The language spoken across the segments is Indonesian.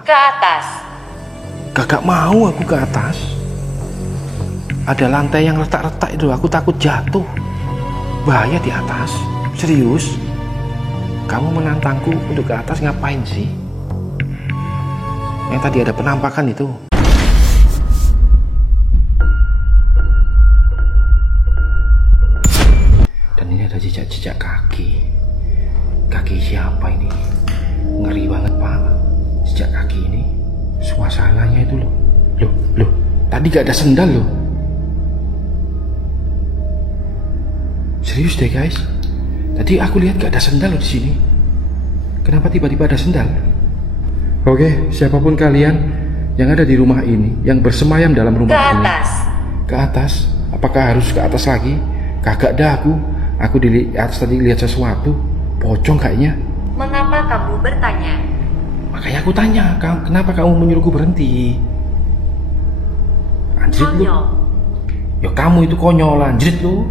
Ke atas. Kagak mau aku ke atas. Ada lantai yang retak-retak itu, aku takut jatuh. Bahaya di atas. Serius? Kamu menantangku untuk ke atas ngapain sih? Yang tadi ada penampakan itu. Dan ini ada jejak-jejak kaki. Kaki siapa ini? Ngeri banget, Pak. Jejak kaki ini. Suasananya itu loh. Loh. Tadi gak ada sendal loh. Serius deh guys. Tadi aku lihat gak ada sendal loh di sini. Kenapa tiba-tiba ada sendal? Oke, siapapun kalian yang ada di rumah ini, yang bersemayam dalam rumah ini. Ke atas. Ke atas? Apakah harus ke atas lagi? Kagak dah aku. Aku di atas tadi lihat sesuatu. Pocong kayaknya. Mengapa kamu bertanya? Makanya aku tanya, kenapa kamu menyuruhku berhenti? Anjrit lu. Ya kamu itu konyol, anjrit lu.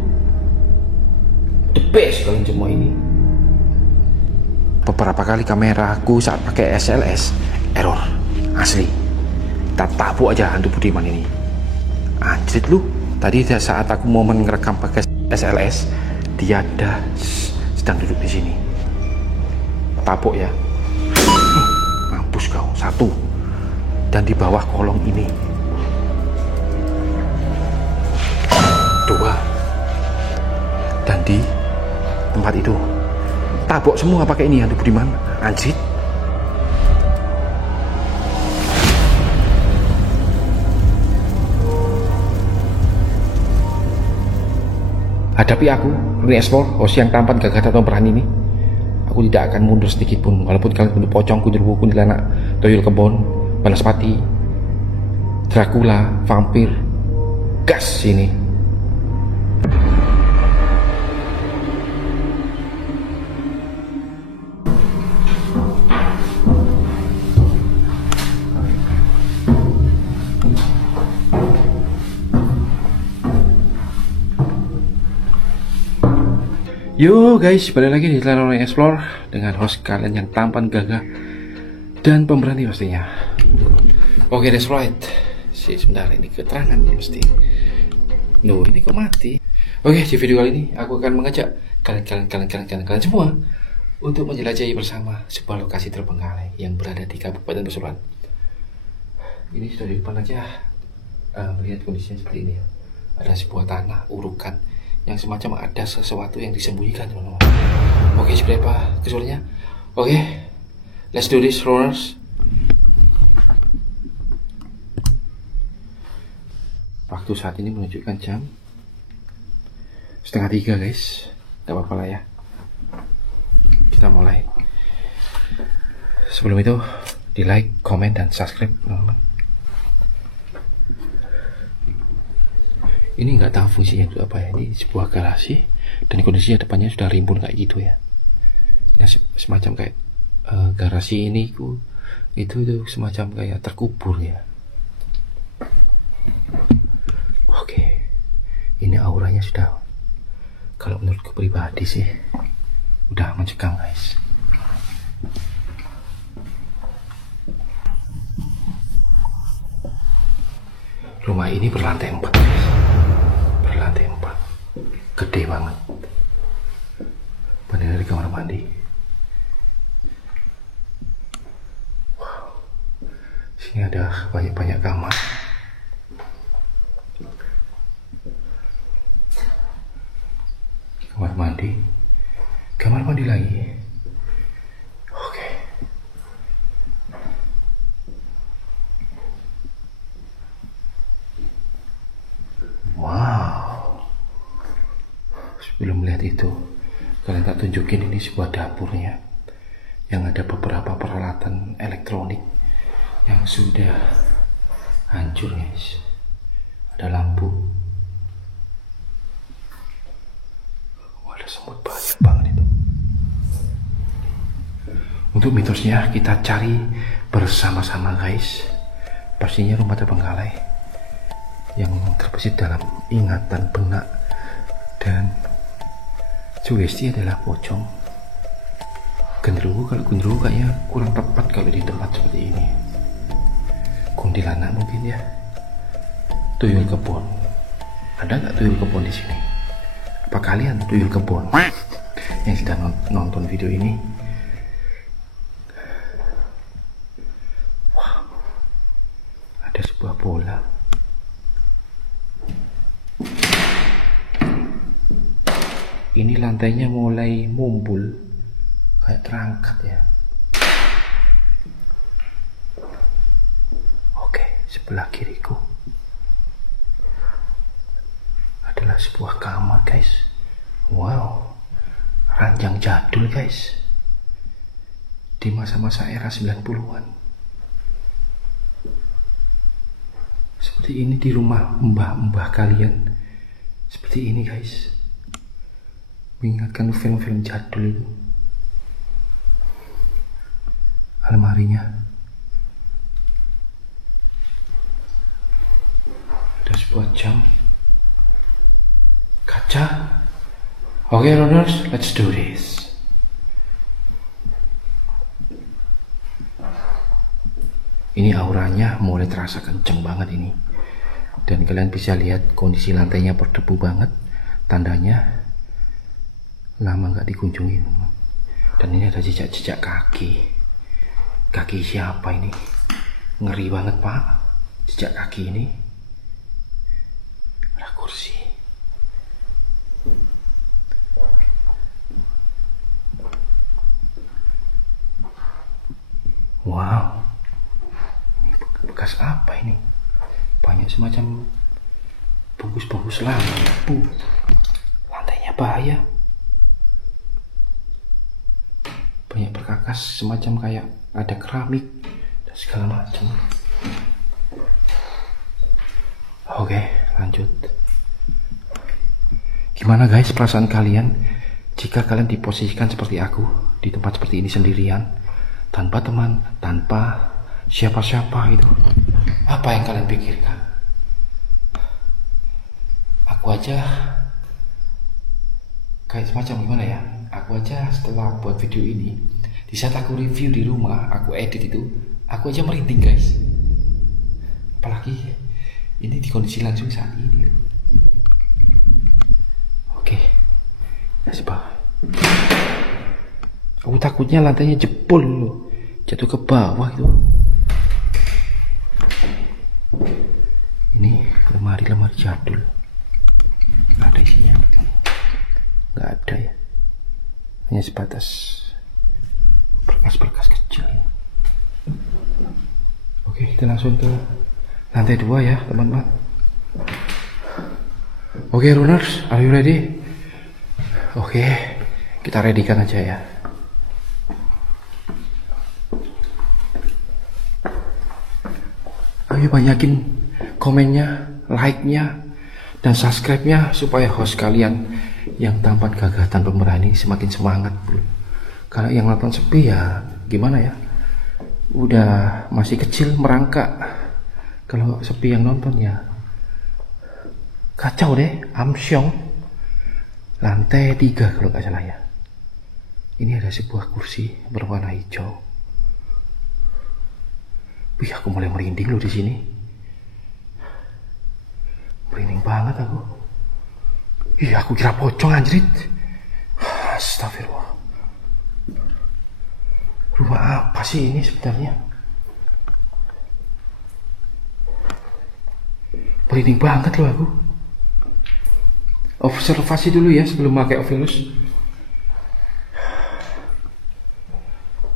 The best kalian semua ini. Beberapa kali kameraku saat pakai SLS error asli. Tak tabuk aja hantu Budiman ini. Anjrit lu. Tadi saat aku mau ngerekam pakai SLS, dia sedang duduk di sini. Tabuk ya. Mampus kau. Satu. Dan di bawah kolong ini. Dua. Dan di tempat itu tabok semua pakai ini hantu Budiman. Anjrit. Hadapi aku, Rene Explore, host yang tampan, gagah dan berani ini. Aku tidak akan mundur sedikit pun, walaupun kalian bentuk pocong, kunjurwu, kuntilanak, toyol kebon, banaspati, Dracula, vampir, gas ini. Yo guys, balik lagi di Rene Explore dengan host kalian yang tampan, gagah dan pemberani pastinya. Oke, that's right. Sebentar, ini keterangan mesti. Loh, ini kok mati? Oke, di video kali ini aku akan mengajak kalian semua untuk menjelajahi bersama sebuah lokasi terbengkalai yang berada di Kabupaten Pasuruan. Ini sudah di depan aja, melihat kondisinya seperti ini. Ada sebuah tanah urukan yang semacam ada sesuatu yang disembunyikan, teman-teman. Oke, seperti apa kesulitannya? Oke, let's do this, runners. Waktu saat ini menunjukkan jam 2:30 guys. Gak apa-apa lah ya. Kita mulai. Sebelum itu, di like, komen, dan subscribe, teman-teman. Ini nggak tahu fungsinya itu apa ya. Ini sebuah garasi dan kondisinya depannya sudah rimbun kayak gitu ya. Nah, semacam kayak garasi ini itu semacam kayak terkubur ya. Oke, ini auranya sudah, kalau menurutku pribadi sih udah mencekam guys. Rumah ini berlantai 4 guys. Berlantai 4, gede banget. Benar dari kamar mandi. Wow. Sini ada banyak kamar. Kamar mandi lagi. Oke. Wow. Sebelum melihat itu, kalian tak tunjukin ini sebuah dapurnya yang ada beberapa peralatan elektronik yang sudah hancur guys. Ada lampu. Ada semut banyak banget itu. Untuk mitosnya kita cari bersama-sama guys. Pastinya rumah terbengkalai yang terbesit dalam ingatan benak dan sugesti adalah pocong. Genderuwo, kalau genderuwo kayaknya kurang tepat kalau di tempat seperti ini. kuntilanak mungkin ya. Tuyul kebun. Ada nggak tuyul kebun di sini? Apa kalian tuyul kebun yang sedang nonton video ini? Wow, ada sebuah bola. Ini lantainya mulai mumbul, kayak terangkat ya. Oke, sebelah kiriku adalah sebuah kamar, guys. Wow, ranjang jadul, guys, di masa-masa era 90-an. Seperti ini di rumah mbah-mbah kalian. Seperti ini, guys. Mengingatkan film-film jadul itu. Almarinya ada sebuah jam, kaca. Oke, runners, let's do this. Ini auranya mulai terasa kenceng banget ini, dan kalian bisa lihat kondisi lantainya berdebu banget, tandanya lama nggak dikunjungi. Dan ini ada jejak-jejak kaki siapa ini? Ngeri banget, Pak, jejak kaki ini. Ada kursi. Wow, ini bekas apa ini? Banyak semacam bungkus-bungkus lampu. Lantainya bahaya. Banyak perkakas semacam kayak ada keramik dan segala macam. Oke, lanjut. Gimana, guys, perasaan kalian jika kalian diposisikan seperti aku di tempat seperti ini sendirian, tanpa teman, tanpa siapa-siapa itu? Apa yang kalian pikirkan? Aku aja kayak semacam gimana ya? Aku aja setelah buat video ini, di saat aku review di rumah, aku edit itu, aku aja merinding, guys. Apalagi ini di kondisi langsung saat ini. Oke, kasih bawah. Aku takutnya lantainya jebol loh, jatuh ke bawah itu. Ini lemari-lemari jadul. Nggak ada isinya. Nggak ada ya. Hanya sebatas berkas-berkas kecil. Oke, kita langsung ke lantai 2 ya, teman-teman. Oke, runners, are you ready? Oke, kita readykan aja ya. Ayo banyakin komennya, like-nya, dan subscribe-nya supaya host kalian yang tampan gagah dan pemberani semakin semangat, bro. Kalau yang nonton sepi ya gimana ya, udah masih kecil merangkak. Kalau sepi yang nonton ya kacau deh. Amsyong, lantai 3 kalau nggak salah ya. Ini ada sebuah kursi berwarna hijau. Wih, aku mulai merinding loh di sini. Merinding banget aku. Ih, aku kira pocong, anjrit. Astagfirullah. Rumah apa sih ini sebenarnya? Merinding banget loh aku. Observasi dulu ya sebelum pakai Ovilus.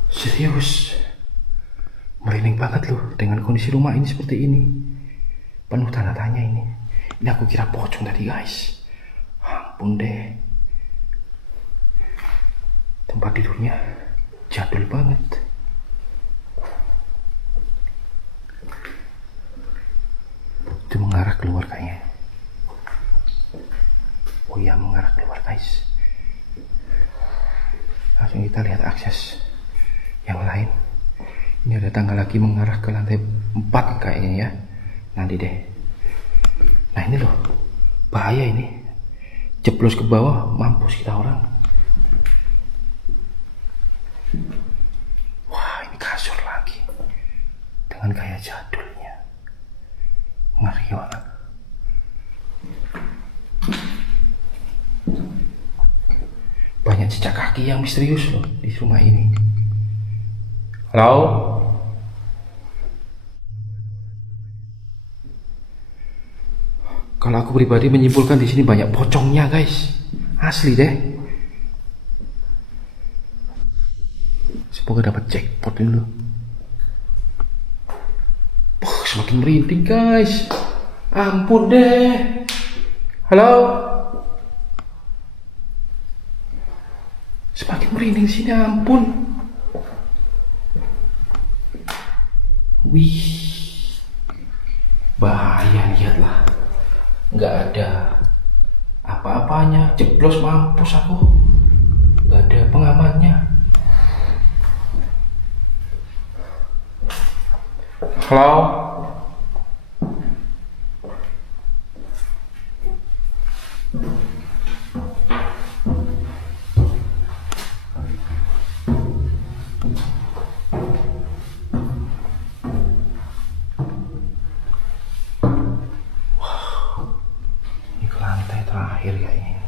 Serius. Merinding banget loh dengan kondisi rumah ini seperti ini. Penuh tanda tanya ini. Ini aku kira pocong tadi, guys. Ampun deh. Tempat tidurnya jadul banget. Itu mengarah keluar kayaknya. Oh iya, mengarah keluar, guys. Langsung kita lihat akses yang lain. Ini ada tangga lagi mengarah ke lantai 4 kayaknya ya. Nanti deh. Nah ini loh, bahaya ini. Jeblos ke bawah, mampus kita orang. Wah, ini kasur lagi dengan gaya jadulnya. Ngeri banget. Banyak jejak kaki yang misterius loh di rumah ini. Halo? Kalau aku pribadi menyimpulkan di sini banyak pocongnya, guys. Asli deh. Semoga dapat jackpot dulu. Semakin merinding, guys. Ampun deh. Halo? Semakin merinding sini, ampun. Wih, bahaya, lihatlah. Nggak ada apa-apanya, jeblos mampus aku. Nggak ada pengamannya. Halo? Lantai terakhir kayaknya.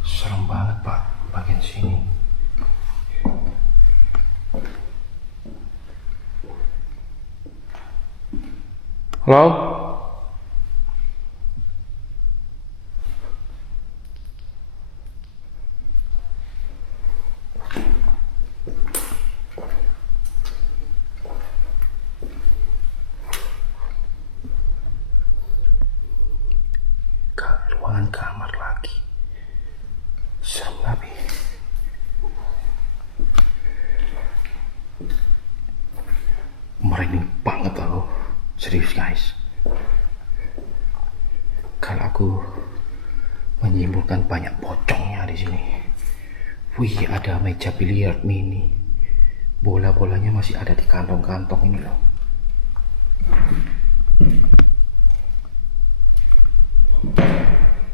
Serem banget pak, bagian sini. Halo? Ruangan kamar lagi. Serem tapi. Merinding banget aku. Serius guys. Kalau aku menyimpulkan banyak pocongnya di sini. Wih, ada meja biliar mini. Bola-bolanya masih ada di kantong-kantong ini loh.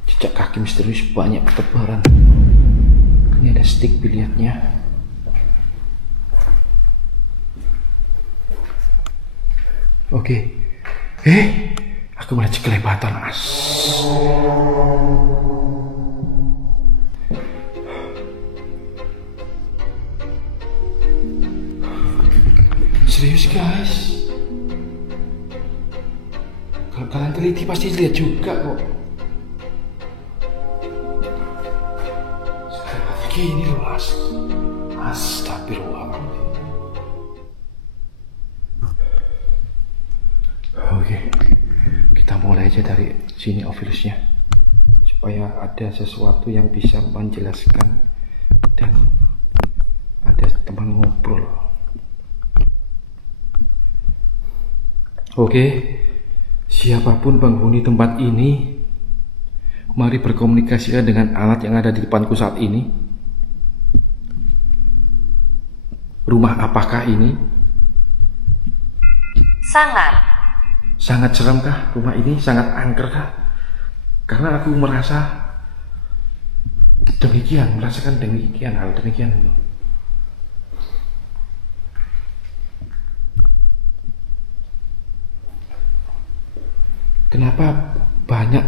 Jejak kaki misterius banyak bertebaran. Ini ada stick biliarnya. Oke. Aku melihat kelebatan. Serius guys. Kalau kalian teliti pasti lihat juga kok. Gini loh mas. Astagfirullahaladzim. Oke, kita mulai aja dari sini office-nya supaya ada sesuatu yang bisa menjelaskan dan ada teman ngobrol. Oke, siapapun penghuni tempat ini, mari berkomunikasikan dengan alat yang ada di depanku saat ini. Rumah apakah ini? Sangat seram kah rumah ini? Sangat angker kah? Karena aku merasakan demikian hal demikian. Kenapa banyak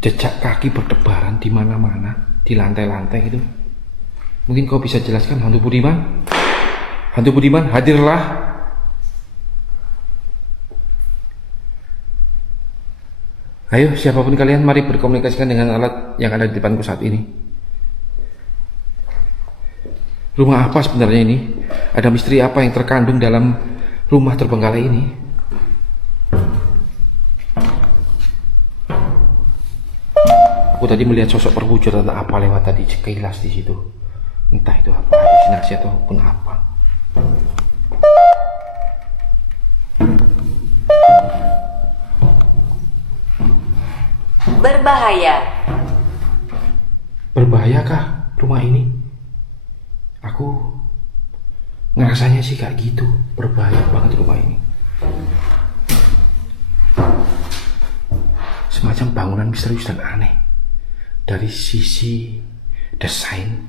jejak kaki bertebaran di mana-mana, di lantai-lantai gitu? Mungkin kau bisa jelaskan, Hantu Budiman? Hantu Budiman, hadirlah. Ayo, siapapun kalian, mari berkomunikasikan dengan alat yang ada di depanku saat ini. Rumah apa sebenarnya ini? Ada misteri apa yang terkandung dalam rumah terbengkalai ini? Aku tadi melihat sosok perwujudan apa lewat tadi sekilas di situ. Entah itu apa, halusinasi ataupun apa. Berbahayakah rumah ini? Aku ngerasanya sih kayak gitu. Berbahaya banget rumah ini. Semacam bangunan misterius dan aneh. Dari sisi desain,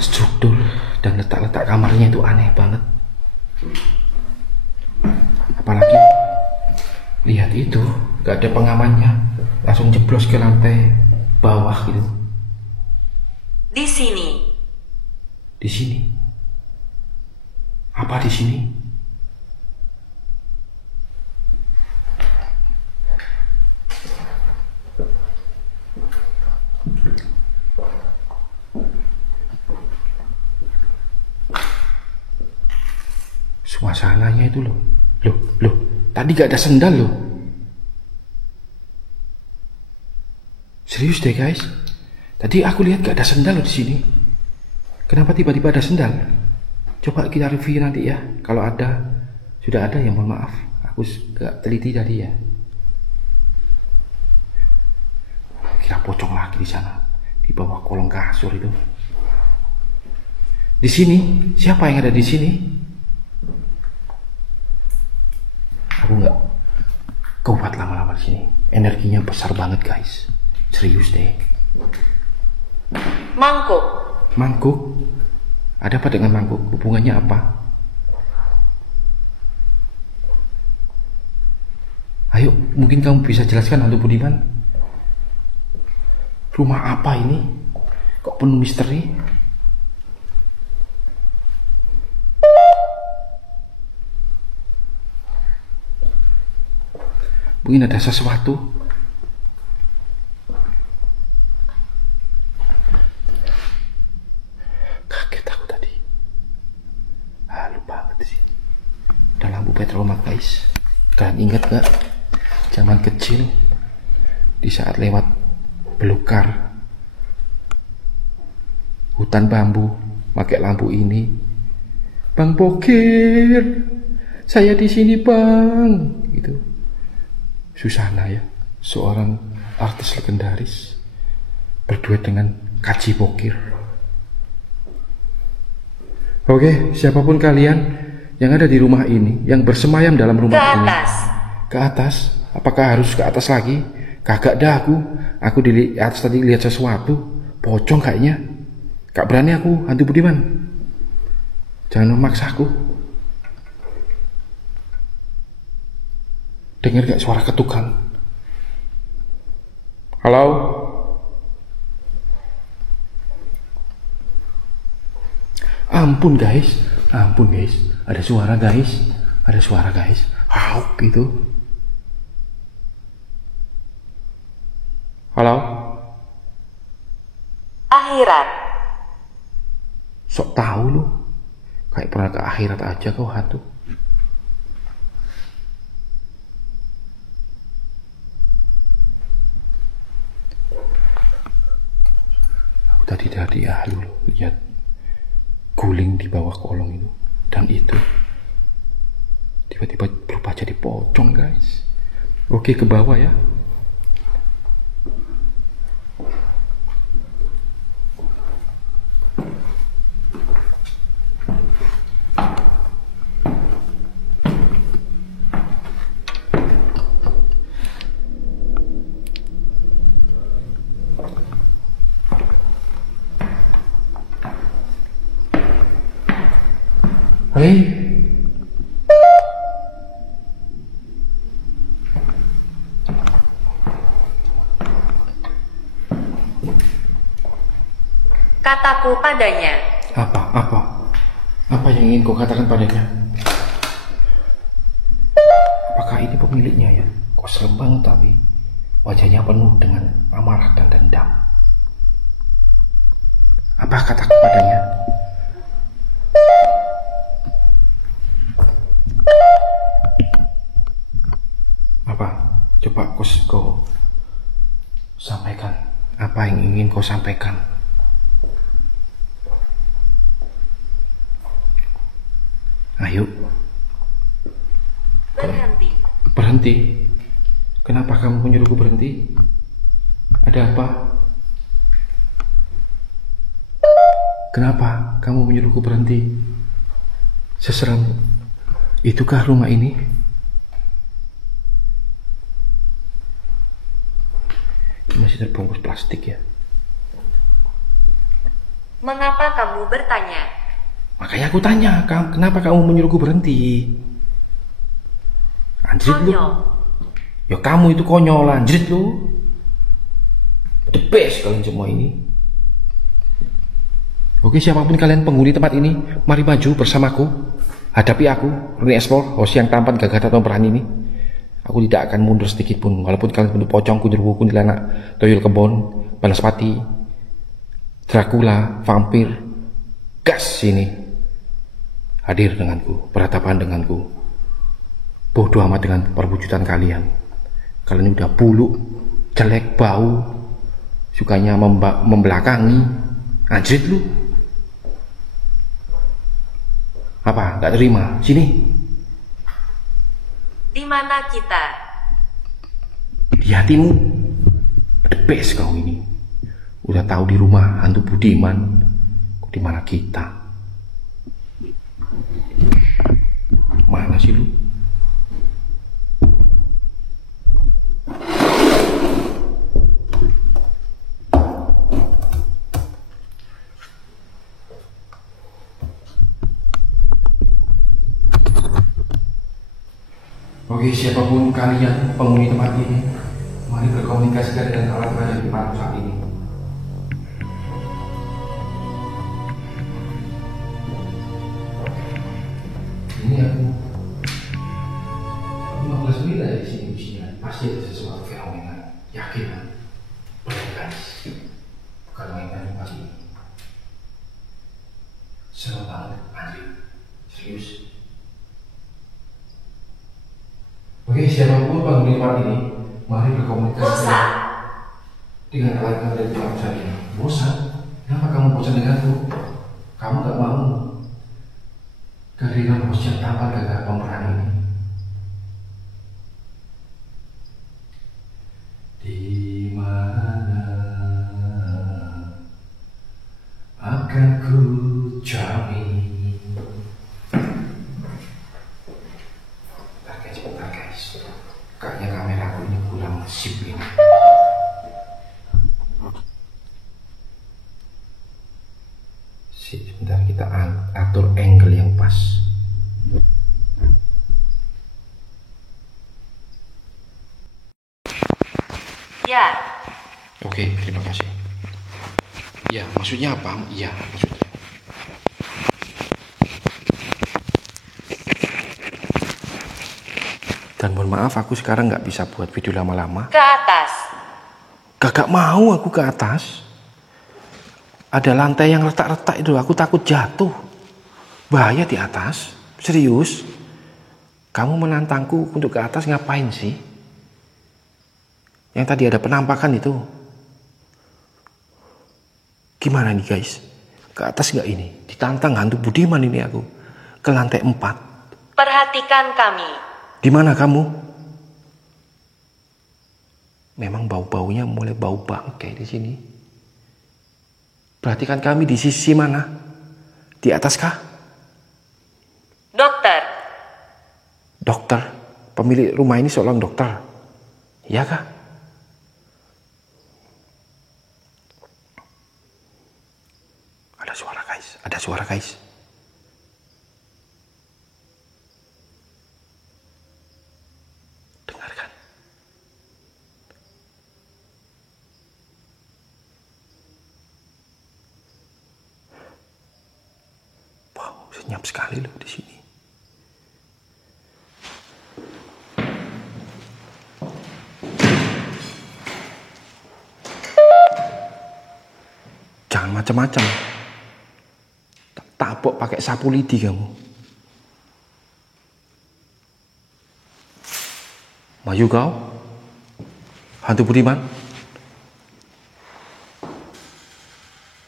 struktur, dan letak-letak kamarnya itu aneh banget. Apalagi lihat itu, gak ada pengamannya, langsung jeblos ke lantai bawah gitu. Di sini. Di sini. Apa di sini? Suasananya itu loh. Loh, tadi gak ada sendal loh. Serius deh guys. Tadi aku lihat gak ada sendal loh di sini. Kenapa tiba-tiba ada sendal? Coba kita review nanti ya. Kalau ada, sudah ada ya mohon maaf. Aku gak teliti tadi ya. Kira pocong lagi di sana, di bawah kolong kasur itu. Di sini, siapa yang ada di sini? Aku nggak kuat lama-lama di sini. Energinya besar banget guys. Serius deh. Mangkuk. Mangkuk? Ada apa dengan mangkuk? Hubungannya apa? Ayo, mungkin kamu bisa jelaskan Hantu Budiman. Rumah apa ini? Kok penuh misteri? Mungkin ada sesuatu. Kaget aku tadi. Halu banget sih. Ada lampu petromak guys. Kalian ingat gak? Zaman kecil, di saat lewat belukar hutan bambu, pakai lampu ini. Bang Bokir, saya di sini bang. Gitu. Susana ya, seorang artis legendaris berduet dengan Kaji Bokir. Oke, siapapun kalian yang ada di rumah ini, yang bersemayam dalam rumah ini. Ke atas. Apakah harus ke atas lagi? Kagak dah aku di atas tadi lihat sesuatu, pocong kayaknya. Gak berani aku, Hantu Budiman. Jangan memaksa aku. Dengar gak suara ketukan? Halo? Ampun guys. Ada suara guys. Hauk gitu. Halo? Akhirat. Sok tahu lu. Kayak pernah ke akhirat aja kau hantu. Aku tadi dari ahlu lihat guling di bawah kolong itu, dan itu tiba-tiba berubah jadi pocong guys. Oke, ke bawah ya. Hei. Kataku padanya. Apa yang ingin kau katakan padanya? Apakah ini pemiliknya ya? Kok serem banget tapi wajahnya penuh dengan amarah dan dendam. Apa kataku padanya? Apa? Coba kau sampaikan. Apa yang ingin kau sampaikan? Ayo. Berhenti. Kenapa kamu menyuruhku berhenti? Ada apa? Kenapa kamu menyuruhku berhenti? Seseram itukah rumah ini? Masih terbungkus plastik ya. Mengapa kamu bertanya? Makanya aku tanya, kenapa kamu menyuruhku berhenti? Anjrit lu. Konyol. Ya kamu itu konyol, anjrit lu. The best kalian semua ini. Oke, siapapun kalian penghuni tempat ini, mari maju bersamaku. Hadapi aku, Rene Explore, host yang tampan, gagah dan pemberani ini. Aku tidak akan mundur sedikit pun, walaupun kalian bentuk pocong, kunjurwu, kuntilanak, tuyul kebon, banaspati, Dracula, vampir, gas ini. Hadir denganku, berhadapan denganku. Bodoh amat dengan perwujudan kalian. Kalian udah buluk, jelek, bau, sukanya membelakangi. Anjrit lu. Apa? Gak terima? Sini. Di mana kita? Di hatimu. The best kau ini. Udah tahu di rumah hantu Budiman. Di mana kita? Mana sih lu? Oke, siapapun kalian penghuni tempat ini, mari berkomunikasikan dengan alat yang di depan saat ini. Ini aku 15 menit aja di sini usianya, pasti ada sesuatu fenomena. Yakin kan? Boleh guys, bukan main-main tempat ini. Seru banget, anjir, serius. Oke, siapapun penghuni tempat ini, mari berkomunikasi dengan alat yang ada di depan saat ini. Bosan? Kenapa kamu bosan denganku? Kamu gak mau kehadiran host yang tampan gagah pemberani ini. Di mana akan ku cari? Bentar guys, kayaknya kameraku ini kurang sip ini. Sebentar kita atur angle yang pas. Ya. Oke, terima kasih. Ya, maksudnya apa? Iya, maksudnya. Dan mohon maaf, aku sekarang nggak bisa buat video lama-lama. Ke atas. Gak mau aku ke atas. Ada lantai yang retak-retak itu, aku takut jatuh. Bahaya di atas. Serius. Kamu menantangku untuk ke atas ngapain sih? Yang tadi ada penampakan itu. Gimana nih guys? Ke atas nggak ini? Ditantang hantu Budiman ini aku. Ke lantai 4. Perhatikan kami. Di mana kamu? Memang bau-baunya mulai bau bangkai di sini. Perhatikan kami di sisi mana? Di atas kah? Dokter. Dokter? Pemilik rumah ini seorang dokter? Iya kah? Ada suara guys, ada suara guys. Dengarkan. Wow, senyap sekali loh di sini. Jangan macam-macam. Tabok pakai sapu lidi kamu. Maju kau, hantu Budiman.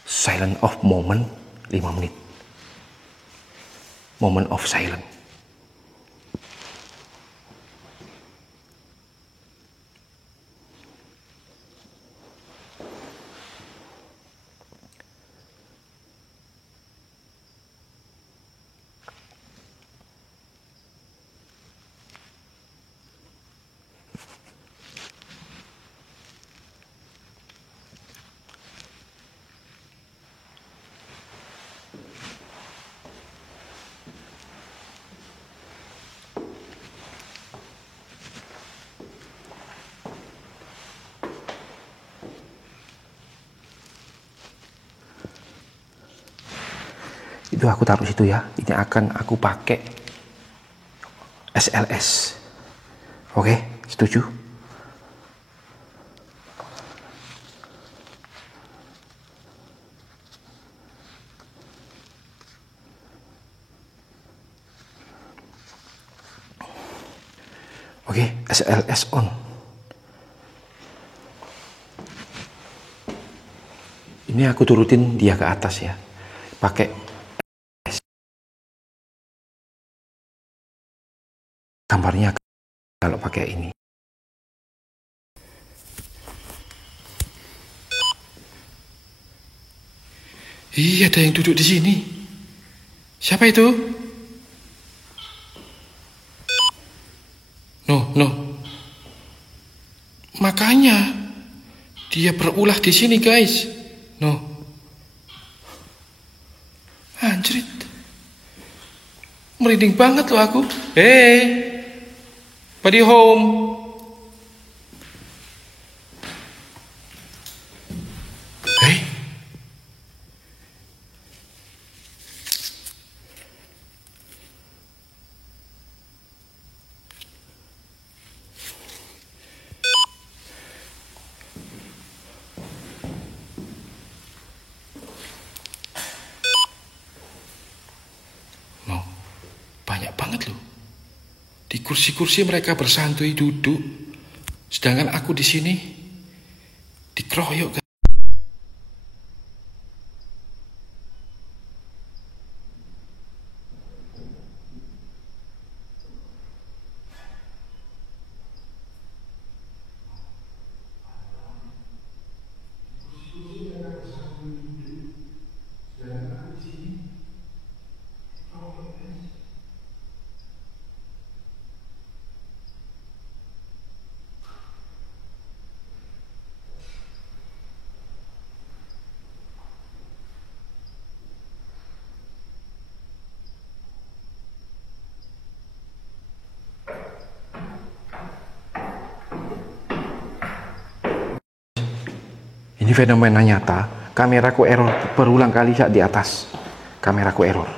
Silent of moment 5 menit. Moment of silence. Itu aku taruh situ ya. Ini akan aku pakai SLS. Oke, setuju? Oke, SLS on. Ini aku turutin dia ke atas ya. Pakai gambarnya kalau pakai ini. Iya, ada yang duduk di sini. Siapa itu? No. Makanya dia berulah di sini, guys. No. Anjrit. Merinding banget loh aku. Hey. Buddy home. Hey. No. Banyak banget loh. Di kursi-kursi mereka bersantai duduk, sedangkan aku di sini dikeroyok. Ini fenomena nyata. Kameraku error berulang kali saat di atas. Kameraku error.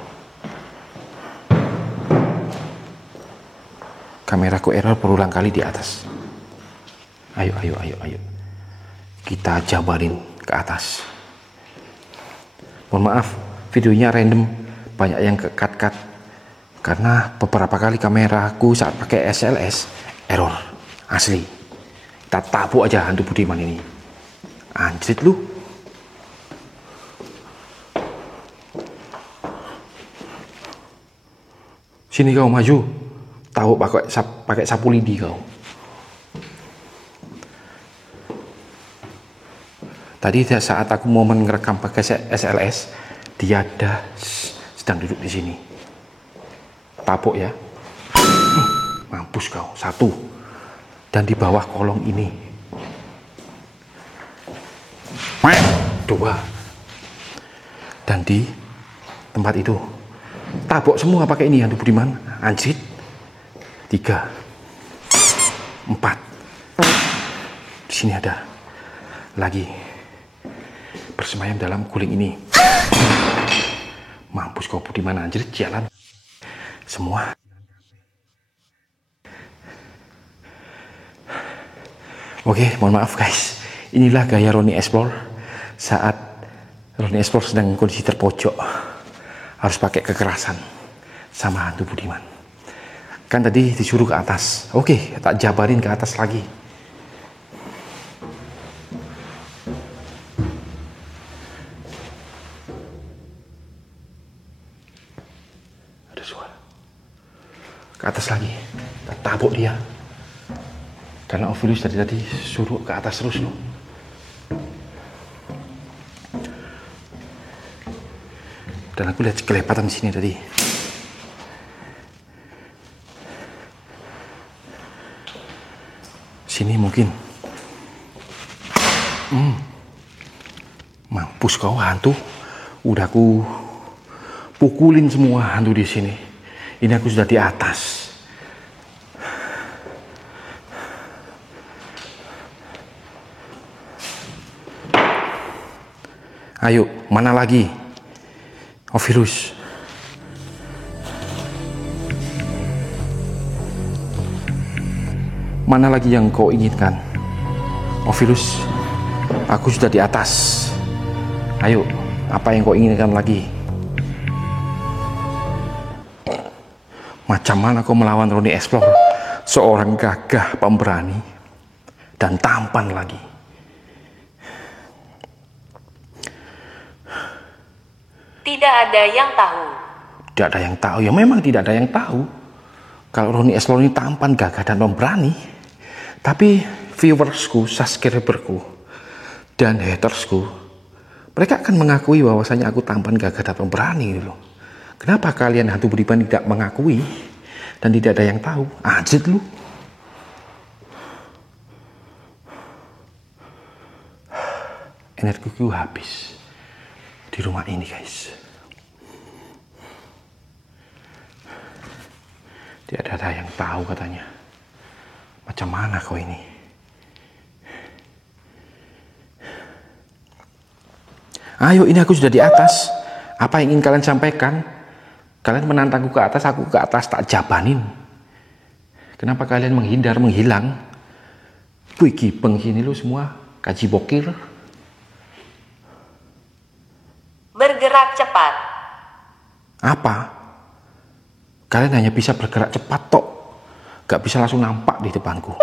Kameraku error berulang kali di atas. Ayo. Kita jabarin ke atas. Mohon maaf, videonya random. Banyak yang cut. Karena beberapa kali kameraku saat pakai SLS error. Asli. Kita tabuk aja hantu Budiman ini. Anjrit lu. Sini kau maju. Tahu pakai sapu lidi kau. Tadi saat aku mau merekam pakai SLS, dia sedang duduk di sini. Tabuk ya. Mampus kau. 1. Dan di bawah kolong ini. 2. Dan di tempat itu tabok semua pakai ini hantu Budiman. Anjrit. 3. 4. Di sini ada lagi bersemayam dalam guling ini. Mampus kau Budiman, anjrit. Jalan semua. Oke, mohon maaf guys. Inilah gaya Ronnie Explore saat Ronnie Explore sedang kondisi terpojok, harus pakai kekerasan sama hantu Budiman. Kan tadi disuruh ke atas. Oke, tak jabarin ke atas lagi. Ada suara. Ke atas lagi. Tak tabuk dia. Karena Ovilus tadi suruh ke atas terus loh. Dan aku lihat kelepatan di sini tadi. Sini mungkin. Mampus kau hantu. Udah aku pukulin semua hantu di sini. Ini aku sudah di atas. Ayo, mana lagi? Ovilus. Mana lagi yang kau inginkan? Ovilus, aku sudah di atas. Ayo, apa yang kau inginkan lagi? Macam mana kau melawan Roni Explore, seorang gagah pemberani dan tampan lagi? Tidak ada yang tahu. Tidak ada yang tahu, ya memang tidak ada yang tahu. Kalau Roni Explore ini tampan, gagah dan pemberani. Tapi viewersku, subscriberku, dan hatersku, mereka akan mengakui bahwasanya aku tampan, gagah dan pemberani gitu loh. Kenapa kalian hantu beriman tidak mengakui dan tidak ada yang tahu? Ajit lu. Energiku habis di rumah ini, guys. Tidak ada yang tahu katanya. Macam mana kau ini? Ayo, ini aku sudah di atas. Apa yang ingin kalian sampaikan? Kalian menantangku ke atas, aku ke atas, tak jabanin. Kenapa kalian menghindar, menghilang? Wih, gipeng sini lu semua, kaji bokir. Bergerak cepat. Apa? Kalian hanya bisa bergerak cepat tok, gak bisa langsung nampak di depanku.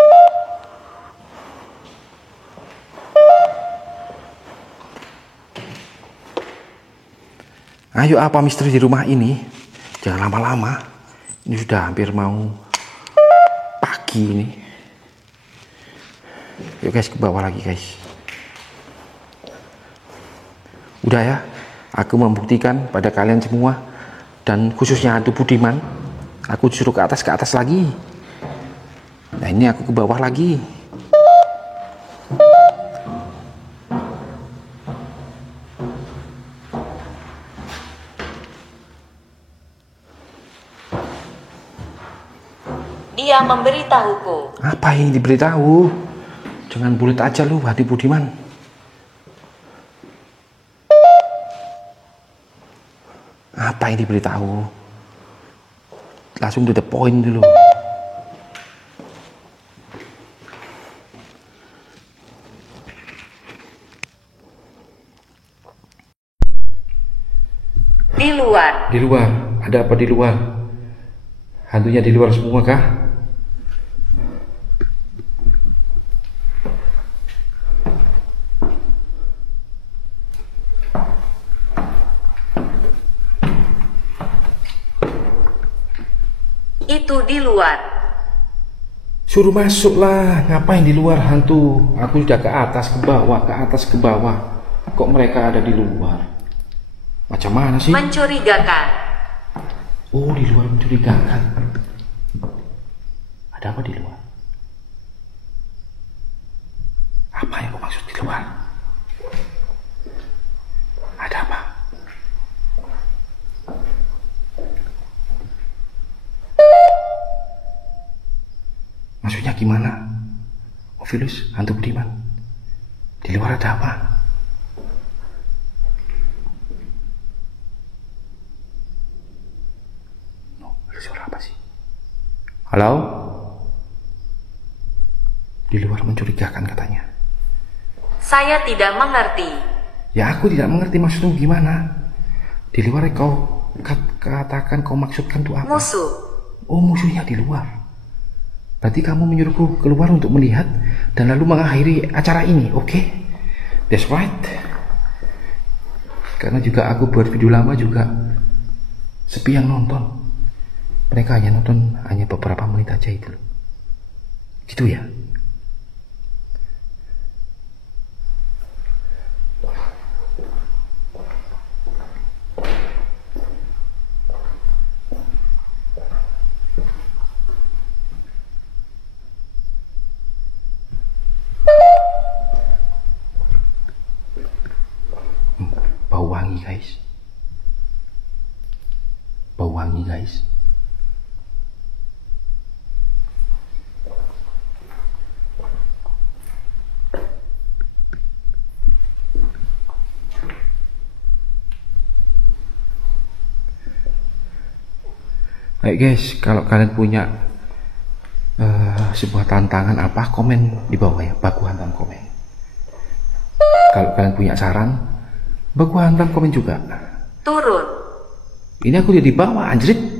Ayo, apa misteri di rumah ini? Jangan lama-lama. Ini sudah hampir mau pagi ini. Yuk guys, ke bawah lagi guys. Udah ya, aku membuktikan pada kalian semua, dan khususnya hantu Budiman, aku disuruh ke atas lagi. Nah ini aku ke bawah lagi. Dia memberitahuku. Apa yang diberitahu? Jangan bulat aja lu, hantu Budiman. Apa yang diberitahu? Langsung to the point dulu. Di luar. Di luar, ada apa di luar? Hantunya di luar semua kah? Itu di luar. Suruh masuk lah, ngapain di luar hantu? Aku sudah ke atas, ke bawah, ke atas, ke bawah. Kok mereka ada di luar? Macam mana sih? Mencurigakan. Oh, di luar mencurigakan. Ada apa di luar? Apa yang kau maksud di luar? Ada apa? Maksudnya gimana? Ovilus, hantu Budiman, di luar ada apa? No, ada suara apa sih? Halo? Di luar mencurigakan katanya. Saya tidak mengerti. Ya aku tidak mengerti maksudmu gimana. Di luar kau katakan kau maksudkan tuh apa? Musuh. Oh, musuhnya di luar. Berarti kamu menyuruhku keluar untuk melihat dan lalu mengakhiri acara ini, oke? Okay? That's right. Karena juga aku buat video lama juga sepi yang nonton. Mereka hanya nonton hanya beberapa menit aja itu. Gitu ya? Bau wangi guys. Bau wangi guys. Baik guys, kalau kalian punya sebuah tantangan apa, komen di bawah ya, baku hantam komen. Kalau kalian punya saran, baku hantam komen juga. Turun. Ini aku di bawah, anjrit.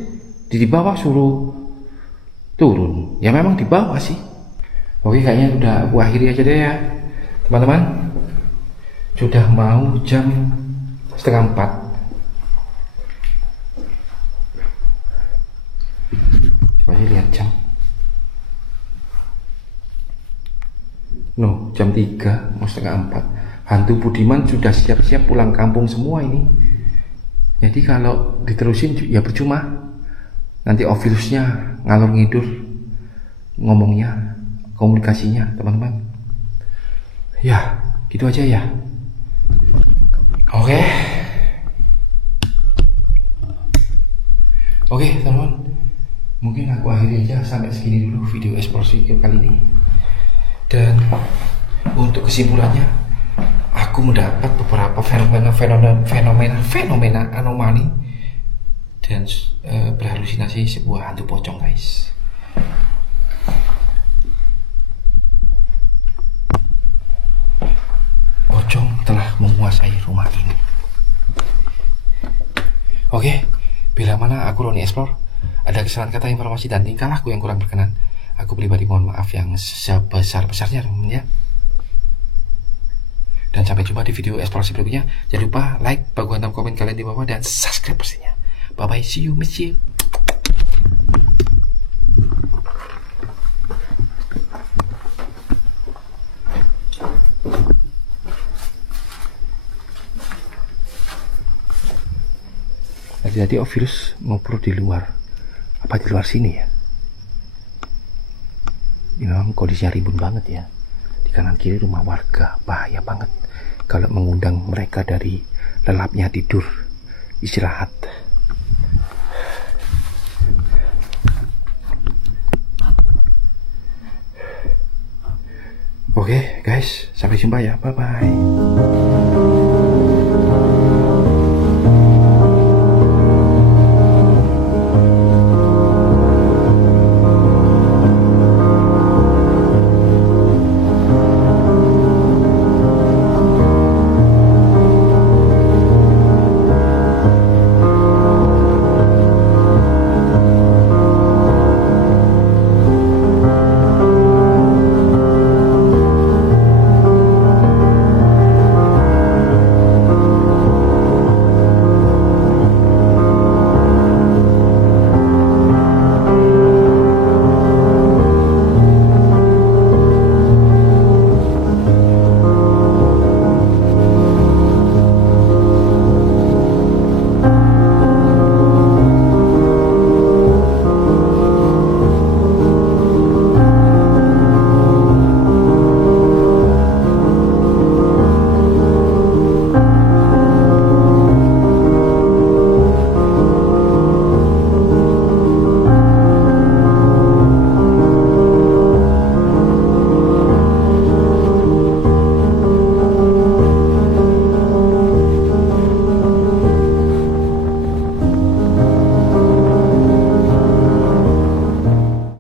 Di bawah suruh turun. Ya memang di bawah sih. Oke, kayaknya udah aku akhiri aja deh ya, teman-teman. Sudah mau jam 3:30. Coba aja lihat jam. No, jam 3, mau 3:30. Hantu Budiman sudah siap-siap pulang kampung semua ini. Jadi kalau diterusin ya percuma. Nanti virusnya ngalor ngidur ngomongnya, komunikasinya, teman-teman. Ya, gitu aja ya. Oke. Oke, teman-teman. Mungkin aku akhiri aja sampai segini dulu video eksplorasi kali ini. Dan untuk kesimpulannya, aku mendapat beberapa fenomena anomali dan berhalusinasi sebuah hantu pocong, guys. Pocong telah menguasai rumah ini. Oke, bila mana aku Roni Explore ada kesalahan kata, informasi dan tingkah laku yang kurang berkenan, aku pribadi mohon maaf yang sebesar-besarnya ya. Dan sampai jumpa di video eksplorasi berikutnya. Jangan lupa like, baku hantam komen kalian di bawah, dan subscribe pastinya. Bye bye, see you, miss you. Jadi virus ngobrol di luar, apa di luar sini ya? Ini memang kondisinya rimbun banget ya. Di kanan kiri rumah warga, bahaya banget kalau mengundang mereka dari lelapnya tidur, istirahat. Oke guys, sampai jumpa ya, bye bye.